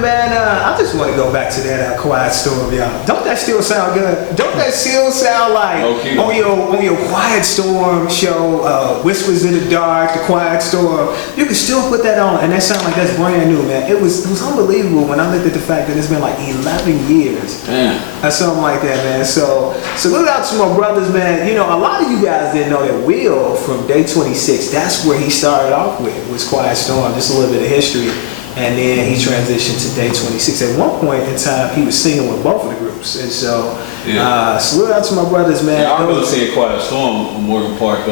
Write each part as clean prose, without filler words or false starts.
morning, man. I just want to go back to that Quiet Storm, y'all. Don't that still sound good? Don't that still sound like on your Quiet Storm show, Whispers in the Dark, the Quiet Storm? You can still put that on, and that sound like that's brand new, man. It was unbelievable when I looked at the fact that it's been like 11 years. Damn. Or something like that, man. So salute out to my brothers, man. You know, a lot of you guys didn't know that Will from Day 26, that's where he started off with, was Quiet Storm, just a little bit of history. And then he transitioned to Day 26. At one point in time, he was singing with both of the groups. And so, salute out to my brothers, man. Yeah, I remember seeing Quiet Storm on Morgan Park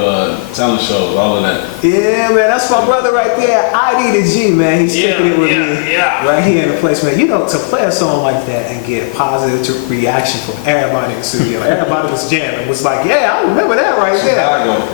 talent shows, all of that. Yeah, man, that's my brother right there, I.D. the G, man. He's kicking it with me right here in the place, man. You know, to play a song like that and get positive reaction from everybody in the studio. Everybody was jamming. It was like, yeah, I remember that right there.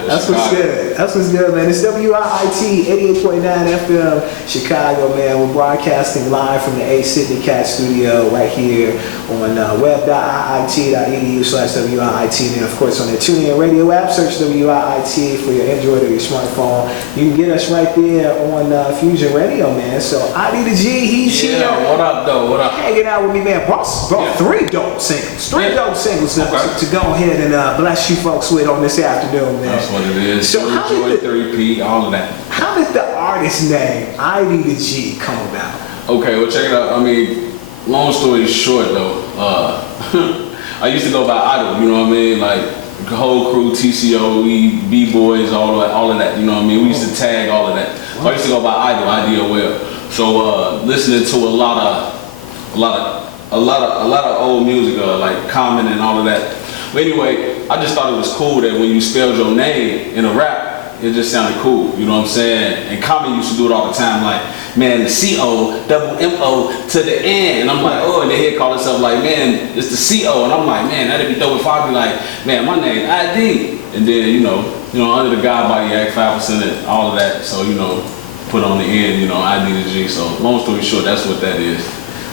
That's what's good. That's what's good, man. It's WIIT 88.9 FM, Chicago, man. We're broadcasting live from the A Sydney Cat Studio right here on web.iit.edu/WIIT. And of course on the TuneIn radio app, search WIIT for your Android or your smartphone. You can get us right there on Fusion Radio, man. So I.D. the G, he's here. What up, though? What up? Hanging out with me, man. Brought 3 dope singles. 3 dope singles to go ahead and bless you folks with on this afternoon, man. That's what it is. So how did 3P, all of that. How did the artist name I.D. the G come about? Okay, well check it out. I mean, long story short though, I used to go by Idol, you know what I mean? Like the whole crew, TCO, B-boys, all of that, you know what I mean? We used to tag all of that. So I used to go by Idol, IDOL. So listening to a lot of old music, like Common and all of that. But anyway, I just thought it was cool that when you spelled your name in a rap, it just sounded cool, you know what I'm saying? And Common used to do it all the time, like, man, the C-O, double M-O to the N. And I'm like, oh, and then he'd call himself like, man, it's the C-O. And I'm like, man, that'd be dope if I'd be like, man, my name I.D. And then, you know, under the God Body Act, 5% and all of that. So, you know, put on the end, you know, I.D. the G. So long story short, that's what that is.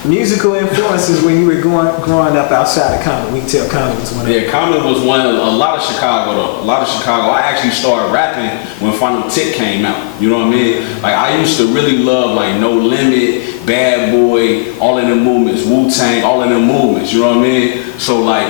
Musical influences when you were growing up outside of Common. We can tell Common was one of them. Yeah, Common was one of a lot of Chicago though. A lot of Chicago. I actually started rapping when Final Tick came out. You know what I mean? Like I used to really love like No Limit, Bad Boy, all of them movements, Wu-Tang, all of them movements. You know what I mean? So like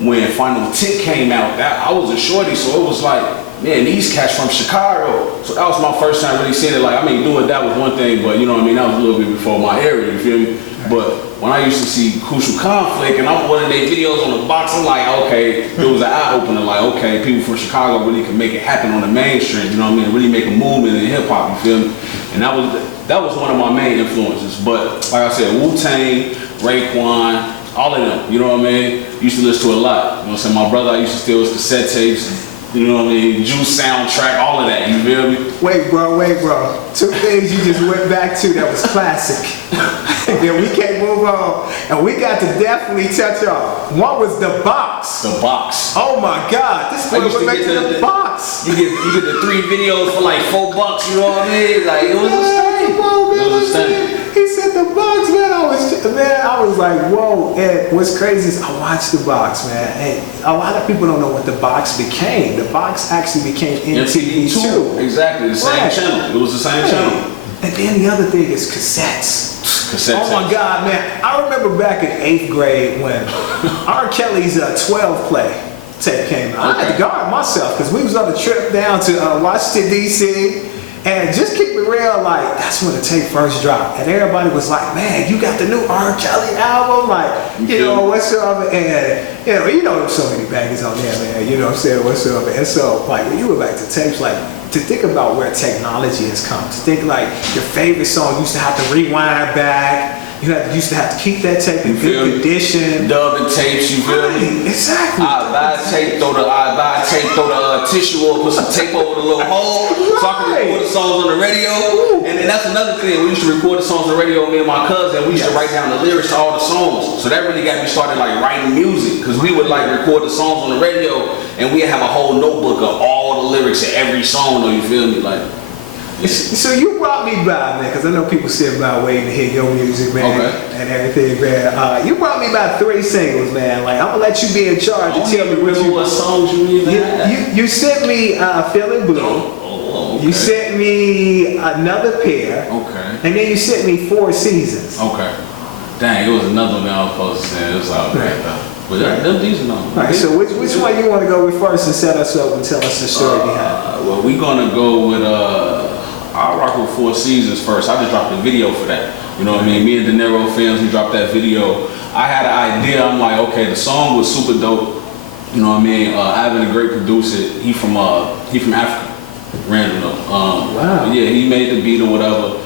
when Final Tick came out, I was a shorty, so it was like, man, these cats from Chicago. So that was my first time really seeing it. Like, I mean, doing that was one thing, but you know what I mean? That was a little bit before my era, you feel me? But when I used to see Crucial Conflict and I'm one of their videos on the box, I'm like, okay, it was an eye-opener, like, okay, people from Chicago really can make it happen on the mainstream, you know what I mean? Really make a movement in hip-hop, you feel me? And that was one of my main influences. But like I said, Wu-Tang, Raekwon, all of them, you know what I mean? Used to listen to a lot. You know what I'm saying? My brother, I used to steal his cassette tapes, you know what I mean? Juice soundtrack, all of that, you feel me? Wait, bro. 2 things you just went back to that was classic. And then we can't move on. And we got to definitely touch on. One was the box. The box. Oh my God, this boy went back to the box. You get the 3 videos for like $4, you know what I mean? Like, it was a thing. It was a thing. He said the box, man. I was like, whoa. And what's crazy is I watched the box, man. And a lot of people don't know what the box became. The box actually became MTV2. Exactly, the same channel. It was the same channel. And then the other thing is cassettes. Oh my God, man. I remember back in 8th grade when R. Kelly's 12 play tape came out. I had to guard myself because we was on a trip down to Washington, D.C. And just keep it real, like, that's when the tape first dropped. And everybody was like, man, you got the new R. Kelly album? Like, you know, what's up? And, you know, there's so many bangers on there, man. You know what I'm saying? What's up? And so, like, when you went back to tapes, like, to think about where technology has come, to think, like, your favorite song used to have to rewind back. You used to have to keep that tape in good condition. Dubbing tapes, you feel me? Exactly. I buy tape, throw the tissue or put some tape over the little hole so I can record the songs on the radio. And then that's another thing. We used to record the songs on the radio, me and my cousin. We used to write down the lyrics to all the songs. So that really got me started like writing music because we would like record the songs on the radio and we'd have a whole notebook of all the lyrics of every song. You feel me? Like. So you brought me by, man, because I know people sit by waiting to hear your music, man, and everything, man. You brought me by 3 singles, man. Like, I'm going to let you be in charge and tell me what songs you need. You sent me Feeling Blue. Okay. You sent me Another Pair. Okay. And then you sent me 4 Seasons. Okay. Dang, it was another one that I was supposed to say. It was all great though. But them decent on. Alright, so which one you want to go with first and set us up and tell us the story behind it? Well, we're gonna go with I'll rock with 4 Seasons first. I just dropped a video for that. You know what I mean? Me and De Niro fans, we dropped that video. I had an idea. I'm like, okay, the song was super dope. You know what I mean? Ivan, a great producer. He from Africa, random though. Wow. Yeah, he made the beat or whatever.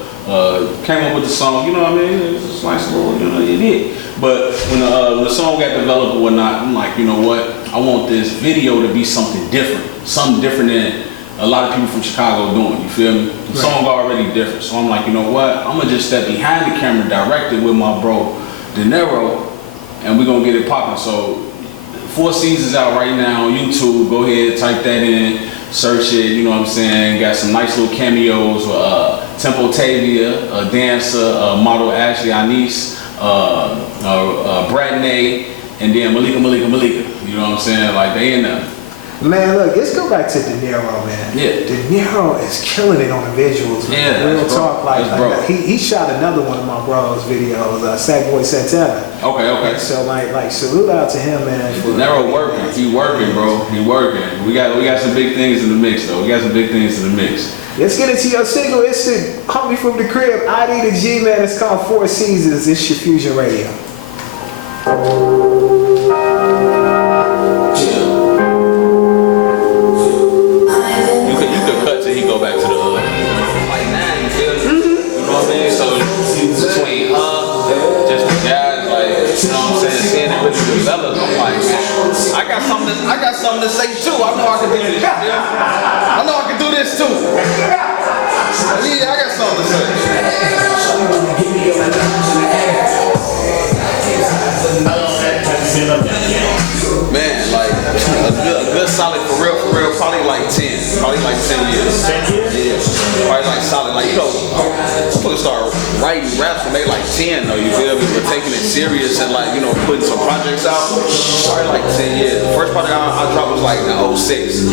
Came up with the song. You know what I mean? It was just nice little, you know, it did. But when the song got developed or whatnot, I'm like, you know what? I want this video to be something different than a lot of people from Chicago doing. You feel me? The song already different. So I'm like, you know what? I'm gonna just step behind the camera, direct it with my bro De Niro, and we're gonna get it popping. So 4 Seasons out right now on YouTube. Go ahead, type that in, search it. You know what I'm saying? Got some nice little cameos with Tempo Tavia, a dancer, model Ashley Anise, Bradney, and then Malika. You know what I'm saying? Like they in there. Man, look, let's go back to De Niro, man. Yeah. De Niro is killing it on the visuals, man. Yeah, Real talk, like he shot another one of my bro's videos, Sackboy Santana. Okay. And so like salute out to him, man. De Niro working. He working, bro. He working. We got some big things in the mix, though. Let's get into your single. It's the Homie from the Crib, I.D. the G, man. It's called 4 Seasons. It's your Fusion Radio. I got something to say too. I know I can do this. I know I can do this too. Yeah, I got something to say. Man, like a good solid for real, probably like 10 years. 10 years? Yeah. Probably like solid, like, you know, I'm supposed to start writing raps when they like 10 though, you feel me? But taking it serious and like, you know, putting some projects out, probably like 10 years. The first project I dropped was like in 06.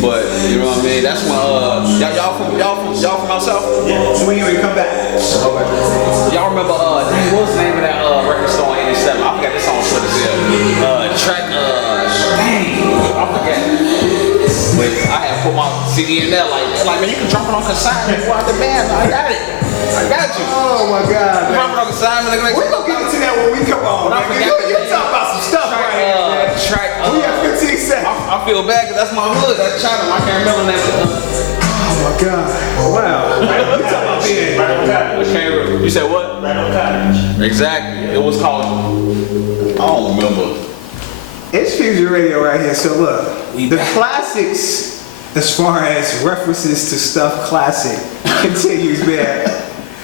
But, you know what I mean? That's when, y'all from out south? Yeah, when you come back. Okay. Y'all remember, what was the name of that record store in 87? I forgot this song for the track, I forget. But I had put my CD in there like man, you can drop it on consignment. Well, the band, I got it. I got you. Oh my God, man. Drop it on consignment. We're gonna get into that when we come on. You're talking about some stuff right here. We have 15 seconds. I feel bad because that's my hood. That's China. I can't remember that. Oh my God. Wow. You talking about being. You said what? Exactly. It was called. I don't remember. It's Fusion Radio right here. So look, the classics, as far as references to stuff classic, continues, man.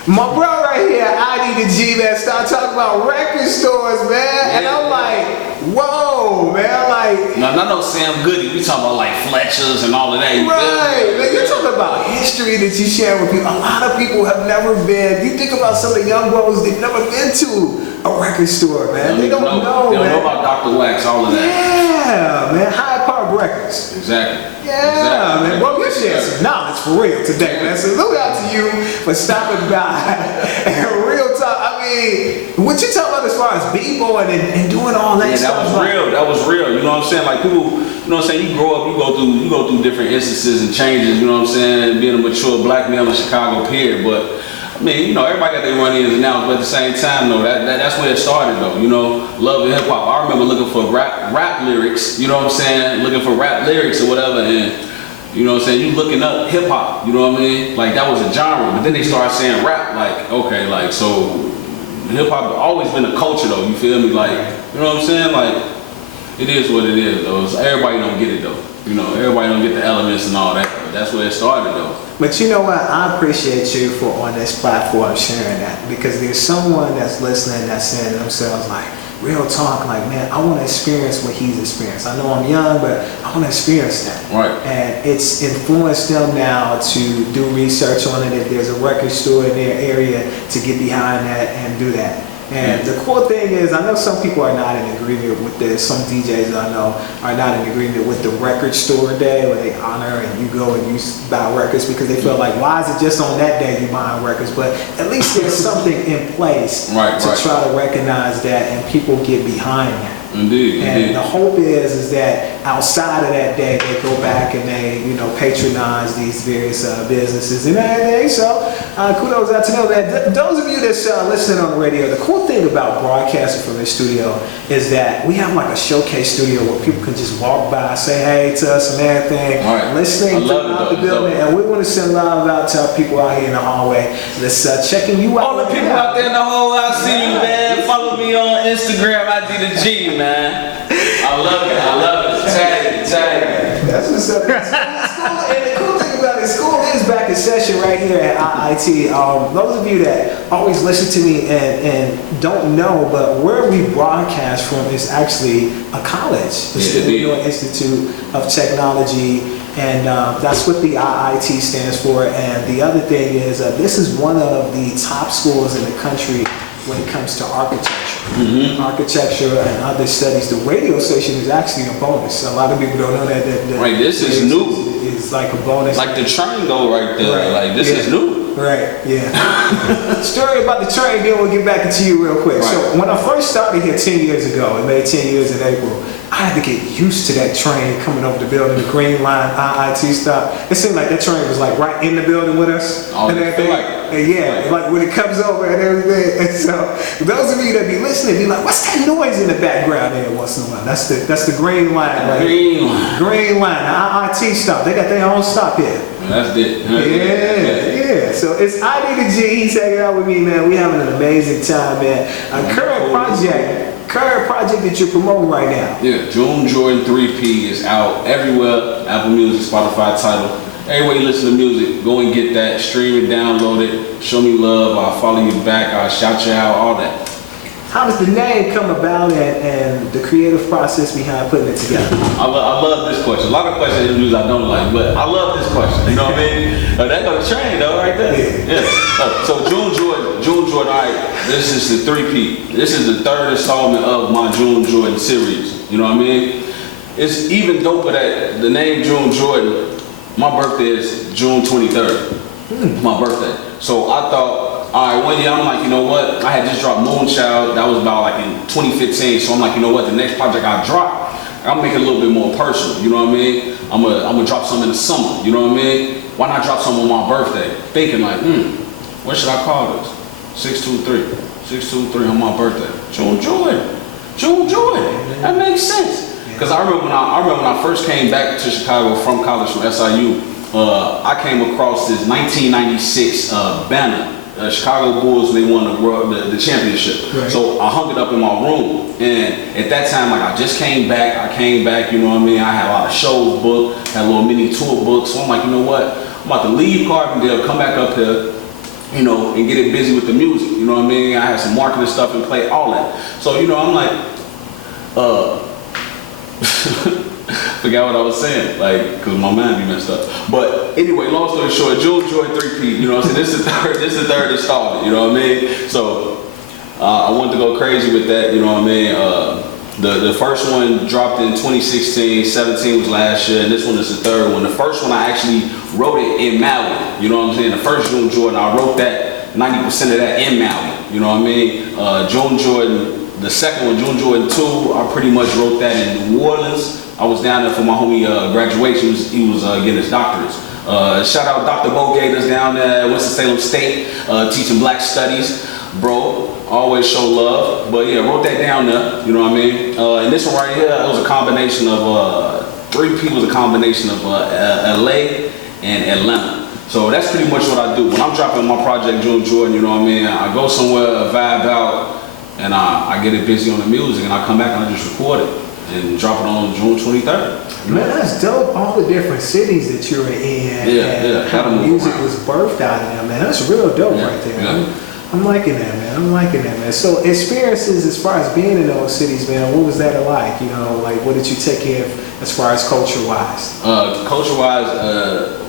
My bro right here, I.D. the G, man, start talking about record stores, man. And I'm like, whoa, man, like. No, not no Sam Goody. We talking about like Fletcher's and all of that. Right, man, you're talking about history that you share with people. A lot of people have never been. You think about some of the young bros, they've never been to a record store, man. They don't know, man. They don't know about Dr. Wax, all of that. Yeah, man. Hyde Park Records. Exactly. Yeah, man. Well, you shared some knowledge for real today, man. So look out to you for stopping by. And real talk, I mean, what you talking about as far as b-boying and doing all that stuff? That was real. That was real. You know what I'm saying? Like people, you know what I'm saying? You grow up, you go through different instances and changes. You know what I'm saying? Being a mature black male in Chicago, period. But I mean, you know, everybody got their run-ins and outs, but at the same time, though, that's where it started, though. You know, love and hip hop. I remember looking for rap lyrics. You know what I'm saying? Looking for rap lyrics or whatever, and you know what I'm saying? You looking up hip hop. You know what I mean? Like that was a genre, but then they started saying rap. Like, okay, like so, hip hop always been a culture, though. You feel me? Like, you know what I'm saying? Like, it is what it is, though. So everybody don't get it, though. You know, everybody don't get the elements and all that. But that's where it started, though. But you know what? I appreciate you for on this platform sharing that, because there's someone that's listening that's saying to themselves like, real talk, like, man, I want to experience what he's experienced. I know I'm young, but I want to experience that. Right. And it's influenced them now to do research on it. If there's a record store in their area, to get behind that and do that. And the cool thing is, I know some people are not in agreement with this. Some DJs I know are not in agreement with the record store day where they honor and you go and you buy records because they feel like, why is it just on that day you buying records? But at least there's something in place to try to recognize that and people get behind that. Indeed. The hope is that outside of that day, they go back and they, patronize these various businesses and everything. So kudos out to them. Man, those of you that's listening on the radio, the cool thing about broadcasting from this studio is that we have like a showcase studio where people can just walk by, say hey to us and everything, listening throughout the building. And we want to send love out to our people out here in the hallway that's checking you out. All the people out there in the hallway, I see you, man. Follow me on Instagram, I.D the G, man. I love it. Tag it. That's what's up. And the cool thing about it, school is back in session right here at WIIT. Those of you that always listen to me and don't know, but where we broadcast from is actually a college, the Illinois Institute of Technology. And that's what the IIT stands for. And the other thing is, this is one of the top schools in the country when it comes to architecture. Architecture and other studies. The radio station is actually a bonus. A lot of people don't know that. This is new. It's like a bonus. Like the train go right there. Like this is new. Right, yeah. Story about the train, then we'll get back into you real quick. So when I first started here 10 years ago, it made 10 years in April, I had to get used to that train coming over the building, the Green Line, IIT stop. It seemed like that train was like right in the building with us. And everything. Like when it comes over and everything. And so those of you that be listening, be like, what's that noise in the background there once in a while? That's the Green Line. Like, Green Line, the IIT stop. They got their own stop here. That's it. Yeah. So it's I.D the G. He's hanging out with me, man. We having an amazing time, man. A current project that you're promoting right now. Yeah, June Jordan 3P is out everywhere. Apple Music, Spotify, Tidal. Everywhere you listen to music, go and get that. Stream it, download it. Show me love. I'll follow you back. I'll shout you out. All that. How does the name come about and the creative process behind putting it together? I love this question. A lot of questions in music I don't like, but I love this question. You know what I mean? That go to train though, right there. Yeah. So June Jordan. All right. This is the 3P. This is the third installment of my June Jordan series. You know what I mean? It's even doper that the name June Jordan. My birthday is June 23rd. My birthday. So I thought, all right, one year I'm like, you know what? I had just dropped Moonchild. That was about like in 2015. So I'm like, you know what? The next project I drop, I'll make it a little bit more personal. You know what I mean? I'm gonna drop something in the summer. You know what I mean? Why not drop something on my birthday? Thinking like, what should I call this? 623 on my birthday. June Jordan. That makes sense. Because I remember when I first came back to Chicago from college from SIU, I came across this 1996 banner. Chicago Bulls, they won the championship. Right. So I hung it up in my room. And at that time, like I just came back, you know what I mean? I had a lot of shows booked, had a little mini tour booked. So I'm like, you know what? I'm about to leave Carbondale, come back up here, you know, and get it busy with the music. You know what I mean? I had some marketing stuff in play, all that. So, you know, I'm like, forgot what I was saying, like, cause my mind be messed up. But anyway, long story short, June Jordan 3P, you know what I'm saying? This is the third installment, you know what I mean? So I wanted to go crazy with that, you know what I mean? The first one dropped in 2016, 17 was last year, and this one is the third one. The first one I actually wrote it in Maui, you know what I'm saying? The first June Jordan, I wrote that 90% of that in Maui, you know what I mean? June Jordan. The second one, June Jordan 2, I pretty much wrote that in New Orleans. I was down there for my homie graduation. He was getting his doctorates. Shout out Dr. Bo Gators down there at Winston-Salem State, teaching black studies. Bro, always show love. But yeah, wrote that down there, you know what I mean? And this one right here, it was a combination of, 3P was a combination of LA and Atlanta. So that's pretty much what I do. When I'm dropping my project, June Jordan, you know what I mean? I go somewhere, vibe out, and I get it busy on the music, and I come back and I just record it and drop it on June 23rd. Man, that's dope. All the different cities that you're in, and how the music was birthed out of them, man. That's real dope right there. Yeah. I'm liking that, man. So experiences as far as being in those cities, man, what was that like? You know, like what did you take in as far as culture-wise? Culture-wise,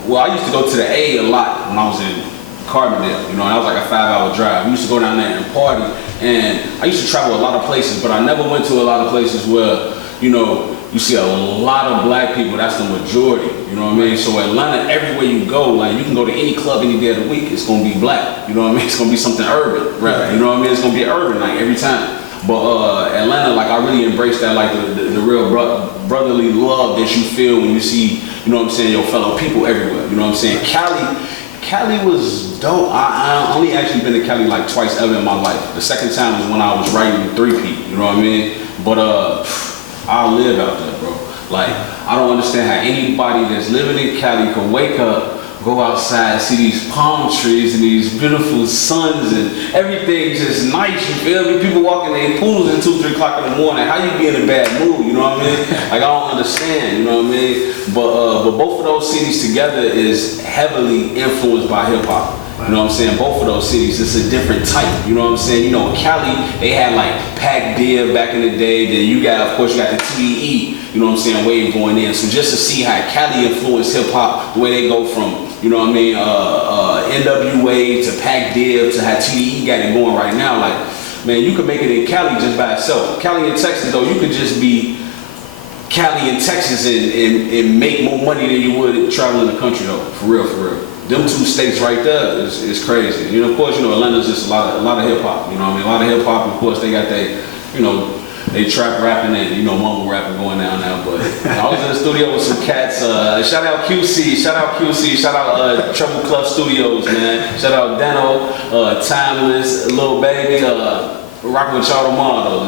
well, I used to go to the A a lot when I was in Carbondale. You know, that was like a 5-hour drive. We used to go down there and party, and I used to travel a lot of places, but I never went to a lot of places where, you know, you see a lot of black people. That's the majority. You know what I mean? So Atlanta, everywhere you go, like you can go to any club any day of the week, it's gonna be black. You know what I mean? It's gonna be something urban, right? You know what I mean? It's gonna be urban like every time. But Atlanta, like I really embrace that, like the real brotherly love that you feel when you see, you know what I'm saying, your fellow people everywhere. You know what I'm saying? Cali was dope. I only actually been to Cali like twice ever in my life. The second time was when I was writing 3P. You know what I mean? But I live out there, bro. Like I don't understand how anybody that's living in Cali could wake up, go outside, see these palm trees and these beautiful suns and everything just nice, you feel me? People walking their pools at 2, 3 o'clock in the morning. How you be in a bad mood, you know what I mean? Like I don't understand, you know what I mean? But both of those cities together is heavily influenced by hip hop. You know what I'm saying? Both of those cities, it's a different type. You know what I'm saying? You know, Cali, they had like Pac Div back in the day. Then you got, of course, you got the TDE, you know what I'm saying, wave going in. So just to see how Cali influenced hip hop, the way they go from, you know what I mean, NWA to Pac Div to how TDE got it going right now. Like, man, you could make it in Cali just by itself. Cali and Texas, though, you could just be Cali and Texas and make more money than you would traveling the country, though. For real, for real. Them 2 states right there is crazy. You know, of course, you know, Atlanta's just a lot of hip hop. You know what I mean? A lot of hip hop. Of course, they got you know, they trap rapping and, you know, mumble rapping going down now. But I was in the studio with some cats. Shout out QC. Shout out Treble Club Studios, man. Shout out Dano, Timeless, Lil Baby, rocking with y'all tomorrow,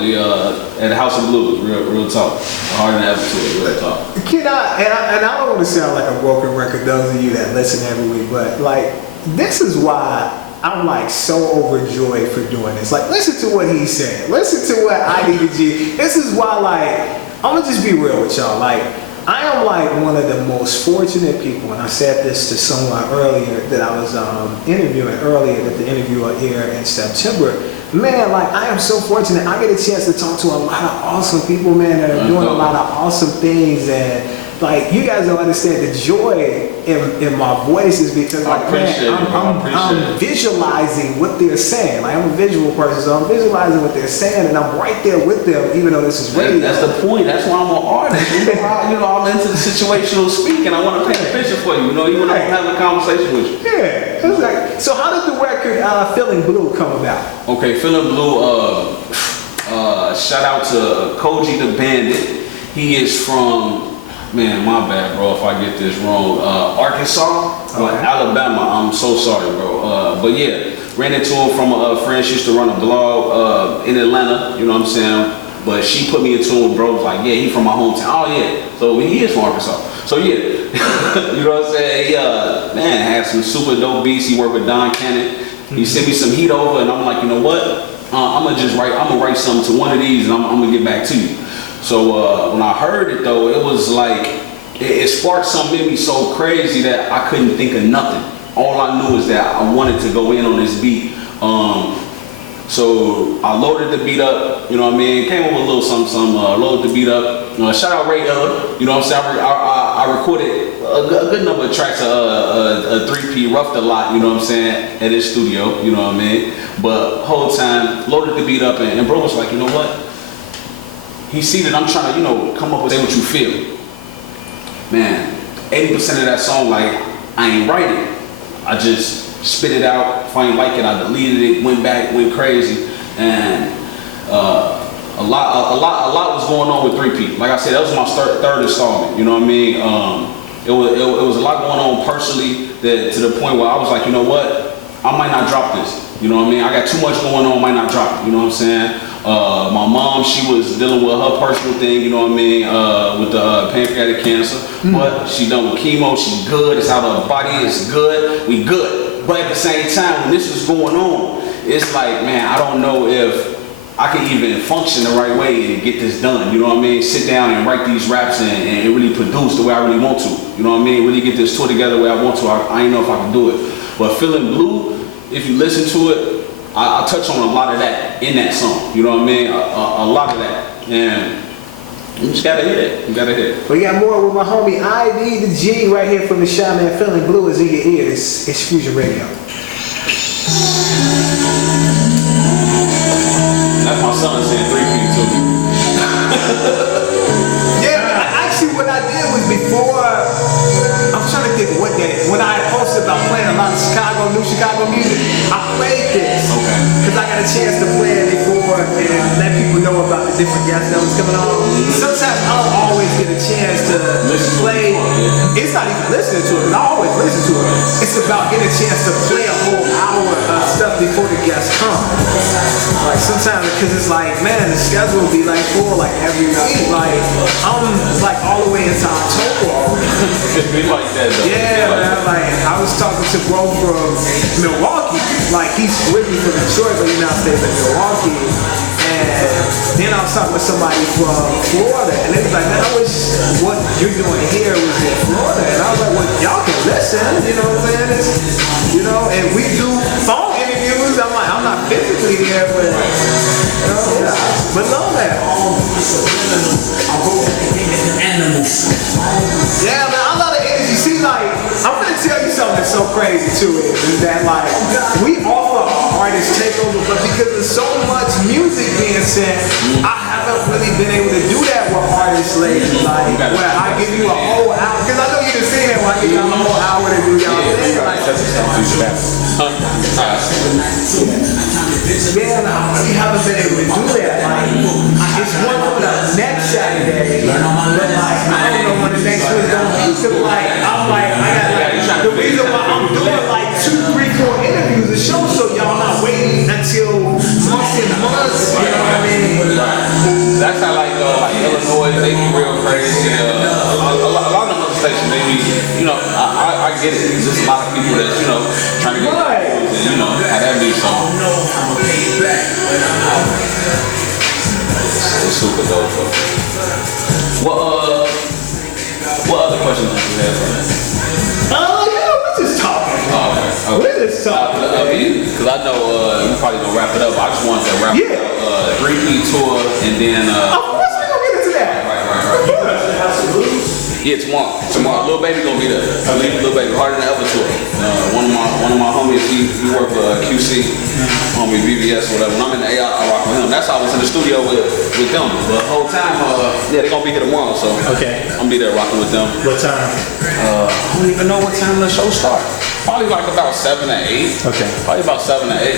at the House of Blues. Real talk. Hard and ever real talk. Kid, I don't want to sound like a broken record, those of you that listen every week, but like, this is why I'm like so overjoyed for doing this. Like, listen to what he said. Listen to what I.D. This is why, like, I'm gonna just be real with y'all. Like, I am like one of the most fortunate people, and I said this to someone earlier that I was interviewing earlier, that the interview will air in September. Man, like, I am so fortunate. I get a chance to talk to a lot of awesome people, man, that are doing a lot of awesome things. And like, you guys don't understand the joy in my voice is because, like, man, I'm visualizing what they're saying. Like, I'm a visual person, so I'm visualizing what they're saying, and I'm right there with them, even though this is radio. That's the point. That's why I'm an artist. You know, I'm into the situational speaking. I want to paint a picture for you. You know, you want to have a conversation with you. Yeah. It's like, so how did the record Feeling Blue come about? Okay, Feeling Blue, shout out to Koji the Bandit. He is from, man, my bad, bro, if I get this wrong, Arkansas, Alabama. I'm so sorry, bro. But yeah, ran into him from a friend. She used to run a blog in Atlanta, you know what I'm saying? But she put me into him, bro. Was like, yeah, he from my hometown. Oh, yeah. So he is from Arkansas. So yeah, you know what I'm saying? He, man, had some super dope beats. He worked with Don Cannon. He sent me some heat over, and I'm like, you know what? I'm gonna write something to one of these, and I'm gonna get back to you. So when I heard it though, it was like, it sparked something in me so crazy that I couldn't think of nothing. All I knew is that I wanted to go in on this beat. So I loaded the beat up, you know what I mean? Came up with a little something, loaded the beat up. Shout out Ray Ella, you know what I'm saying? I recorded a good number of tracks, a 3P, roughed a lot, you know what I'm saying, at his studio, you know what I mean? But whole time, loaded the beat up, and bro was like, you know what? He see that I'm trying to, you know, come up with say what you feel. Man, 80% of that song, like, I ain't write it. I just spit it out. If I ain't like it, I deleted it, went back, went crazy, and a lot was going on with 3P. Like I said, that was my third installment. You know what I mean? It was a lot going on personally that to the point where I was like, you know what? I might not drop this. You know what I mean? I got too much going on, might not drop it. You know what I'm saying? My mom, she was dealing with her personal thing, you know what I mean, with the pancreatic cancer. But she done with chemo, she good, it's out of her body, it's good, we good. But at the same time, when this was going on, it's like, man, I don't know if I can even function the right way and get this done, you know what I mean? Sit down and write these raps and really produce the way I really want to, you know what I mean? Really get this tour together the way I want to. I ain't know if I can do it. But Feeling Blue, if you listen to it, I touch on a lot of that in that song, you know what I mean? A lot of that, and you just gotta hit it, you gotta hit it. We got more with my homie I.D. the G right here from the Shy Man. Feeling Blue is in your ear. It's Fusion Radio. That's my son saying 3P to me. Yeah, actually what I did was before, I'm trying to think what day, when I posted about playing a lot of new Chicago music, I played this. Okay. Because I got a chance to play it before and let people know about the different guests that was coming on. Sometimes I don't always get a chance to play. It's not even listening to it, I always listen to it. It's about getting a chance to play a whole hour of stuff before the guests come. Like sometimes, because it's like, man, the schedule will be like full like every week. Like I'm like all the way into October already. It's been like that though. Yeah, man. Like I was talking to bro from Milwaukee. Like he's originally from Detroit, but he now stays in Milwaukee. And then I was talking with somebody from Florida, and they was like, man, I wish what you're doing here was in Florida. And I was like, well, y'all can listen, you know what I'm saying? It's, you know, and we do phone interviews. I'm like, I'm not physically there, but you know, yeah. But love that. Yeah, man, I love the energy. See, like, I'm gonna tell you something that's so crazy too, is that like we offer artist takeover, but because there's so much music being sent, I haven't really been able to do that with artists lately. Like, where I give you a whole hour, because I know you done seen that where I give you a whole hour to do y'all thing. Like, yeah, I really haven't been able to do that. Like, it's one coming up next Saturday, but like, I don't know when the next one's gonna be. Cause like, I'm like, I got like, the reason why I'm doing like 2, 3, 4 interviews a show, so y'all not waiting until months and months. You know what I mean? That's how like Illinois, they be real crazy. A lot of other stations, they be, you know, I get it. There's just a lot of people that, you know, trying to get and, you know, how that be so. It's super dope though. What other questions do you have? We're just talking. Okay. We're just talking. Because I know you probably gonna wrap it up. I just wanted to wrap it up. 3P tour and then. Of course we gonna get into that. Right. Absolutely. Yeah, tomorrow. Lil Baby gonna be there. Lil Baby, Harder Than Ever tour. One of my homies, he work for QC, homie BBS or whatever. When I'm in the AI, I rock with him. That's how I was in the studio with them. But the whole time, yeah, they gonna be here tomorrow. So okay, I'm gonna be there rocking with them. What time? I don't even know what time the show starts. Probably like about 7 or 8. Okay. Probably about 7 or 8.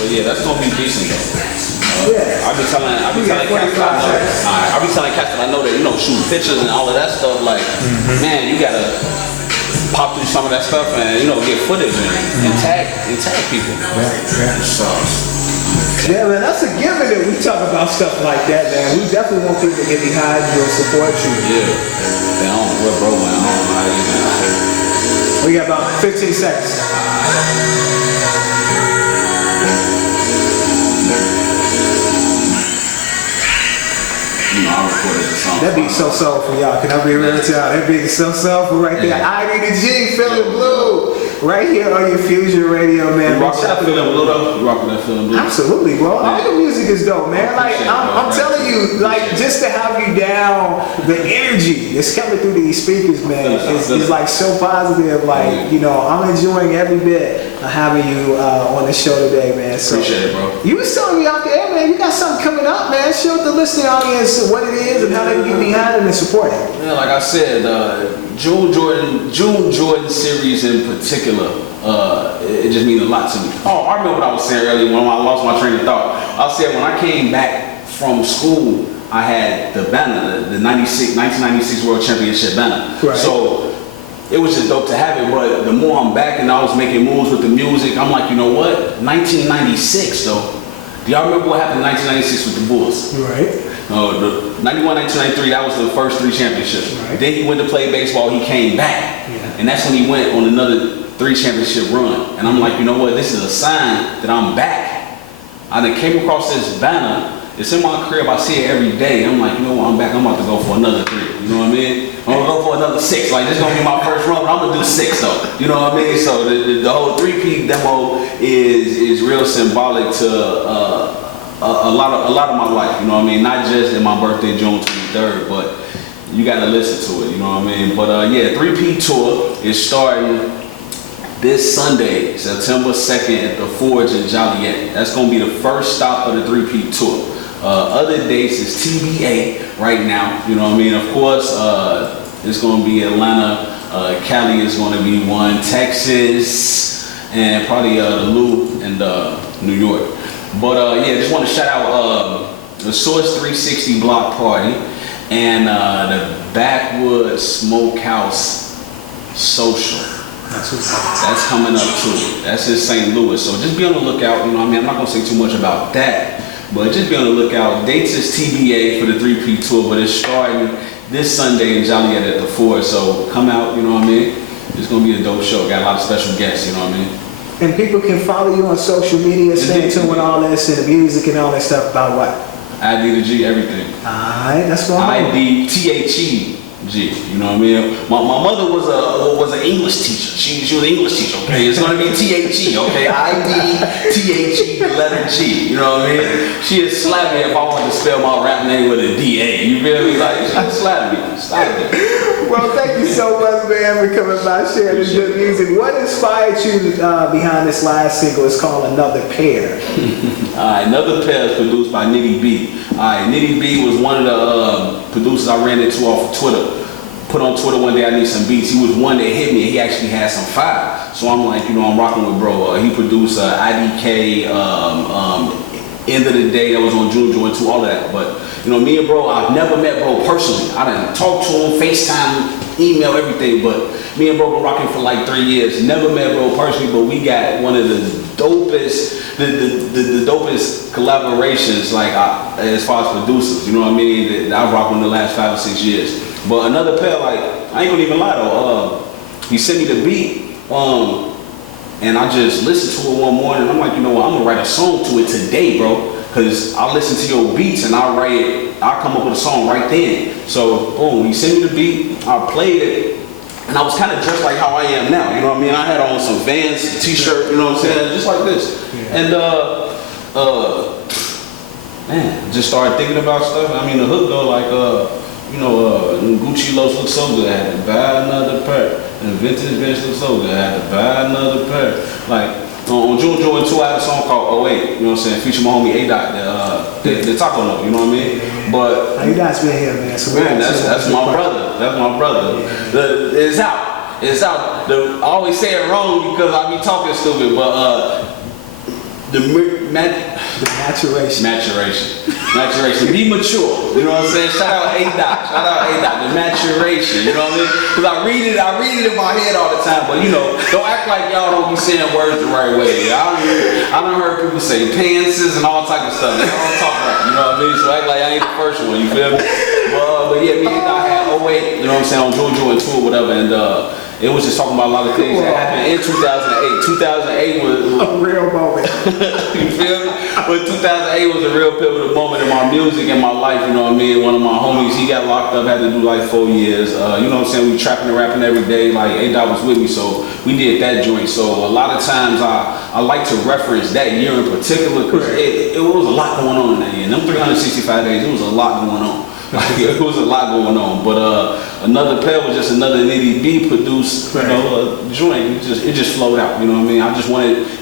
But yeah, that's gonna be decent though. Yeah. I be telling cats that I know that, you know, shoot pictures and all of that stuff. Like, man, you gotta pop through some of that stuff and, you know, get footage and tag people. Yeah. So. Yeah, man, that's a given that we talk about stuff like that, man. We definitely want people to get behind you and support you. Yeah. They don't, we're broke, man. I don't know how to even. We got about 15 seconds. You know, I recorded the song. That beat so soulful, y'all. Can I be real with y'all? That beat is so soulful right there. I.D. feeling blue. Right here on your Fusion Radio, man. You rocking that feeling blue though? You rocking that feeling blue? Absolutely, bro. All your music is dope, man. Like, I'm telling you, like, just to have you down, the energy that's coming through these speakers, man, is like so positive. Like, you know, I'm enjoying every bit of having you on the show today, man. So, appreciate it, bro. You was telling me out there, man, you got something coming up, man. Show the listening audience what it is and how they can get behind it and support it. Yeah, like I said, June Jordan series in particular, it just means a lot to me. Oh, I remember what I was saying earlier when I lost my train of thought. I said when I came back from school, I had the banner, the 1996 World Championship banner. Right. So it was just dope to have it, but the more I'm back and I was making moves with the music, I'm like, you know what? 1996 though. Do y'all remember what happened in 1996 with the Bulls? Right. The 91, 1993, that was the first 3 championships. Right. Then he went to play baseball, he came back. Yeah. And that's when he went on another 3 championship run. And I'm like, you know what, this is a sign that I'm back. I then came across this banner. It's in my crib, I see it every day. I'm like, you know what, I'm back, I'm about to go for another 3. You know what I mean? I'm gonna go for another 6. Like, this is gonna be my first run, but I'm gonna do 6 though. You know what I mean? So the whole 3P demo is real symbolic to a lot of my life, you know what I mean? Not just in my birthday, June 23rd, but you gotta listen to it, you know what I mean? But yeah, 3P tour is starting this Sunday, September 2nd at the Forge in Joliet. That's going to be the first stop of the 3P tour. Other dates is TBA right now, you know what I mean? Of course, it's going to be Atlanta, Cali is going to be one, Texas, and probably Lou and New York. But yeah, just want to shout out the Source 360 Block Party and the Backwoods Smokehouse Social. That's coming up too. That's in St. Louis. So just be on the lookout, you know what I mean? I'm not going to say too much about that, but just be on the lookout. Dates is TBA for the 3P tour, but it's starting this Sunday in Joliet at the Ford. So come out, you know what I mean? It's going to be a dope show. Got a lot of special guests, you know what I mean? And people can follow you on social media, stay tuned with all this and the music and all that stuff about what? ID to G, everything. Alright, that's what I'm ID, THE. G, you know what I mean? My mother was an English teacher. She was an English teacher, okay? It's gonna be THE, okay? ID, THE, the letter G, you know what I mean? She'd slap me if I wanted to spell my rap name with a DA. You feel me? Like, she'd slap me. Stop it. Well, thank you so much, man, for coming by, sharing this good music. What inspired you behind this last single? It's called Another Pair. Alright, Another Pair is produced by Nitty B. Alright, Nitty B was one of the producers I ran into off of Twitter. Put on Twitter one day I need some beats. He was one that hit me. He actually had some fire. So I'm like, you know, I'm rocking with bro. He produced IDK, End of the Day that was on June 2, all of that. But you know, me and bro, I've never met bro personally. I didn't talk to him, FaceTime, email, everything. But me and bro been rocking for like 3 years. Never met bro personally, but we got one of the dopest, the dopest collaborations, like as far as producers. You know what I mean? That I've rocked in the last 5 or 6 years. But Another Pair, like, I ain't gonna even lie though. He sent me the beat, and I just listened to it one morning. I'm like, you know what? I'm gonna write a song to it today, bro. Cause I listen to your beats and I come up with a song right then. So boom, he sent me the beat, I played it, and I was kind of dressed like how I am now. You know what I mean? I had on some Vans t-shirt, you know what I'm saying? Just like this. Yeah. And man, just started thinking about stuff. I mean, the hook go like, you know, Gucci lows look so good, I had to buy another pair. And vintage bench look so good, I had to buy another pair. Like, on June 2, I had a song called 08, you know what I'm saying? Featuring my homie A-Dot, the Taco Note, you know what I mean? But A-Dot's been here, man. So man, that's my brother. That's my brother. Yeah. It's out. It's out. I always say it wrong because I be talking stupid, but the maturation. Be mature. You know what I'm saying? Shout out A-Dot. The maturation. You know what I mean? Because I read it in my head all the time. But you know, don't act like y'all don't be saying words the right way. I done heard people say pantses and all type of stuff. They don't talk right. You know what I mean? So act like I ain't the first one. You feel me? But yeah, me and A-Dot had 08. You know what I'm saying? On June and 2 or whatever. And it was just talking about a lot of things that happened in 2008. 2008 was a real moment. You feel me? But 2008 was a real pivotal moment in my music and my life, you know what I mean? One of my homies, he got locked up, had to do like 4 years. You know what I'm saying? We trapping and rapping every day. Like A-Dot was with me, so we did that joint. So a lot of times I like to reference that year in particular because it was a lot going on in that year. In them 365 days, it was a lot going on. Like, it was a lot going on. But Another Pair was just another Nitty B produced, you know, joint. It just flowed out, you know what I mean?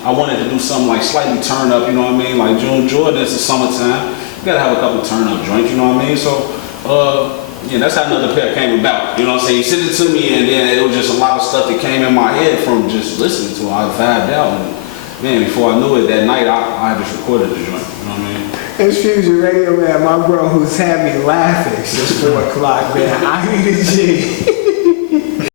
I wanted to do something like slightly turn up, you know what I mean? Like June Jordan, it's the summertime. You gotta have a couple turn up joints, you know what I mean? So yeah, that's how Another Pair came about. You know what I'm saying? He sent it to me and then it was just a lot of stuff that came in my head from just listening to it. I vibed out and man, before I knew it that night I just recorded the joint, you know what I mean? It's Fusion Radio, man. My bro who's had me laughing since 4 o'clock, man. I need a G.